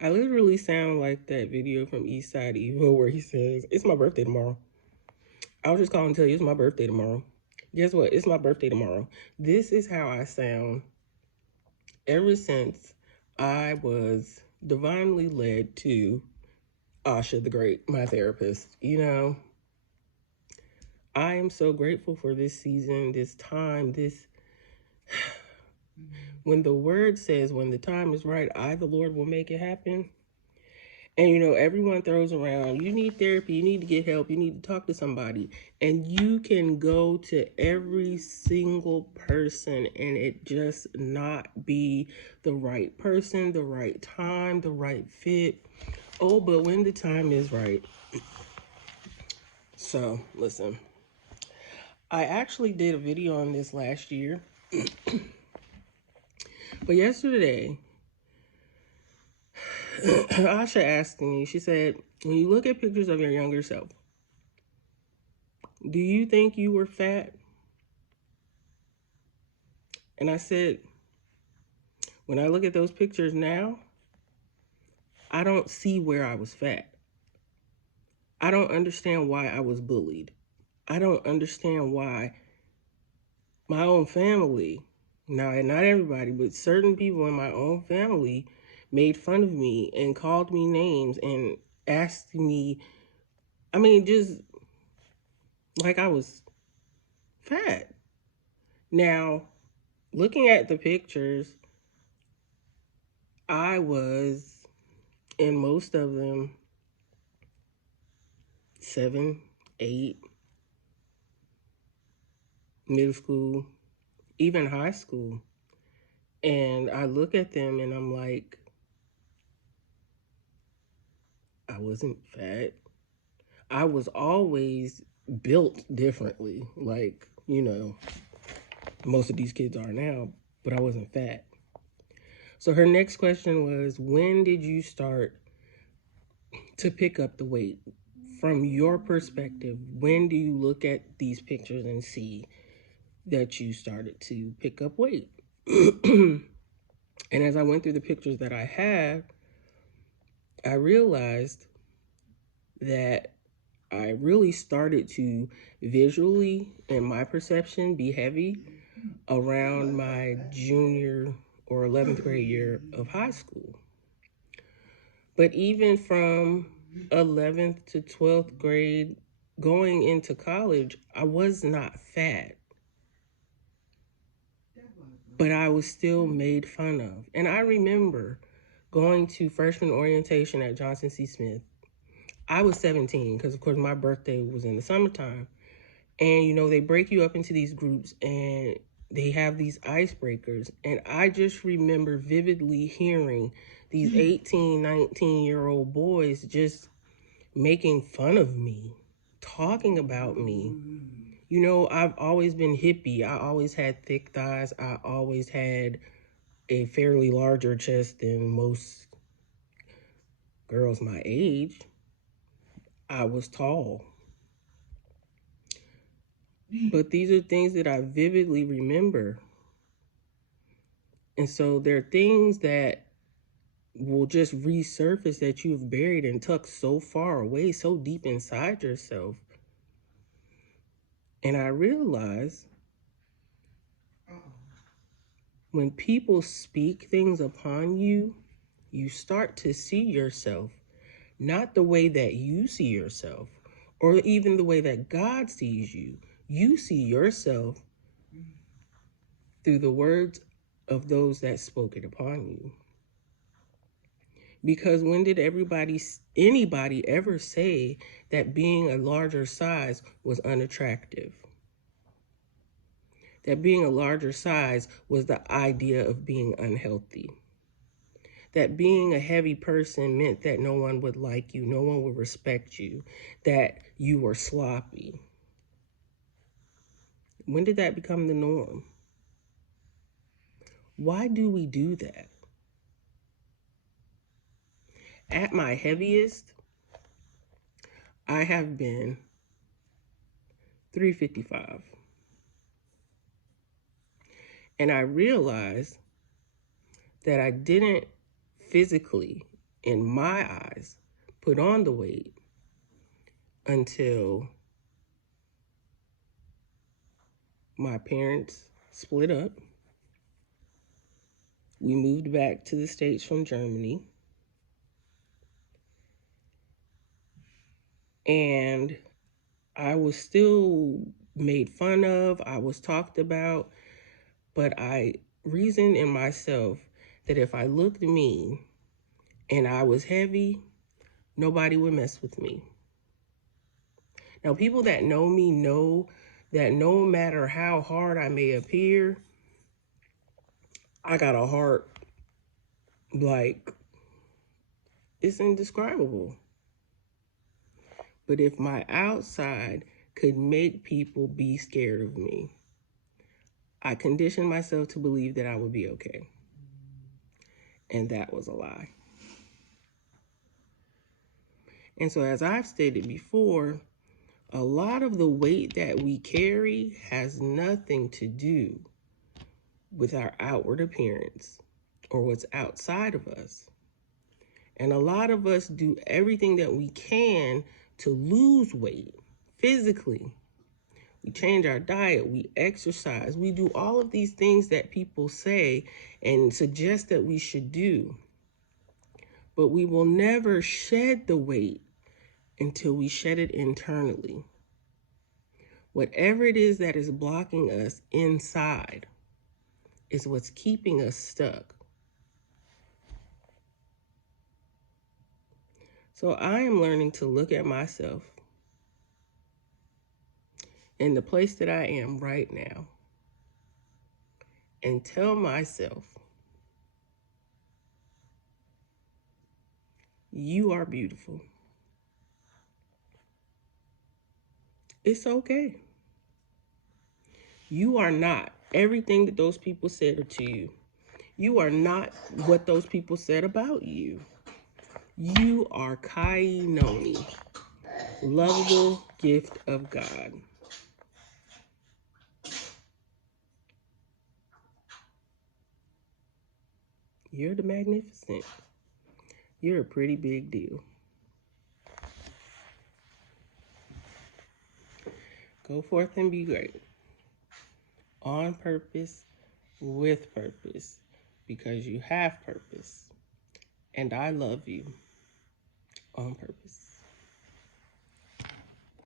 I literally sound like that video from East Side Evil where he says, "It's my birthday tomorrow." I was just calling to tell you it's my birthday tomorrow. Guess what? It's my birthday tomorrow. This is how I sound ever since I was divinely led to Asha the Great, my therapist. I am so grateful for this season, this time, this when the word says, when the time is right, I, the Lord, will make it happen. And everyone throws around, you need therapy, you need to get help, you need to talk to somebody. And you can go to every single person and it just not be the right person, the right time, the right fit. Oh, but when the time is right. So, listen, I actually did a video on this last year. But yesterday, Asha asked me, she said, when you look at pictures of your younger self, do you think you were fat? And I said, when I look at those pictures now, I don't see where I was fat. I don't understand why I was bullied. I don't understand why my own family, now not everybody, but certain people in my own family made fun of me and called me names and asked me, just like I was fat. Now, looking at the pictures, I was, in most of them, 7, 8, middle school, even high school. And I look at them and I'm like, I wasn't fat. I was always built differently, like, most of these kids are now, but I wasn't fat. So her next question was, when did you start to pick up the weight? From your perspective, when do you look at these pictures and see that you started to pick up weight? And as I went through the pictures that I have, I realized that I really started to visually, in my perception, be heavy around my junior or 11th grade year of high school. But even from 11th to 12th grade, going into college, I was not fat, but I was still made fun of. And I remember going to freshman orientation at Johnson C. Smith. I was 17 because, of course, my birthday was in the summertime. And, they break you up into these groups and they have these icebreakers. And I just remember vividly hearing these 18, 19-year-old boys just making fun of me, talking about me. I've always been hippie. I always had thick thighs. I always had a fairly larger chest than most girls my age. I was tall. But these are things that I vividly remember. And so there are things that will just resurface that you've buried and tucked so far away, so deep inside yourself. And I realize when people speak things upon you, you start to see yourself not the way that you see yourself or even the way that God sees you. You see yourself through the words of those that spoke it upon you. Because when did anybody ever say that being a larger size was unattractive? That being a larger size was the idea of being unhealthy? That being a heavy person meant that no one would like you, no one would respect you, that you were sloppy? When did that become the norm? Why do we do that? At my heaviest, I have been 355. And I realized that I didn't physically in my eyes, put on the weight until my parents split up. We moved back to the States from Germany. And I was still made fun of, I was talked about, but I reasoned in myself that if I looked mean and I was heavy, nobody would mess with me. Now, people that know me know that no matter how hard I may appear, I got a heart like it's indescribable. But if my outside could make people be scared of me, I conditioned myself to believe that I would be okay. And that was a lie. And so, as I've stated before, a lot of the weight that we carry has nothing to do with our outward appearance or what's outside of us. And a lot of us do everything that we can to lose weight physically. We change our diet, we exercise, we do all of these things that people say and suggest that we should do. But we will never shed the weight until we shed it internally. Whatever it is that is blocking us inside is what's keeping us stuck. So I am learning to look at myself in the place that I am right now and tell myself, you are beautiful. It's okay. You are not everything that those people said to you. You are not what those people said about you. You are Kai Noni, lovable gift of God. You're the magnificent. You're a pretty big deal. Go forth and be great. On purpose, with purpose, because you have purpose. And I love you on purpose.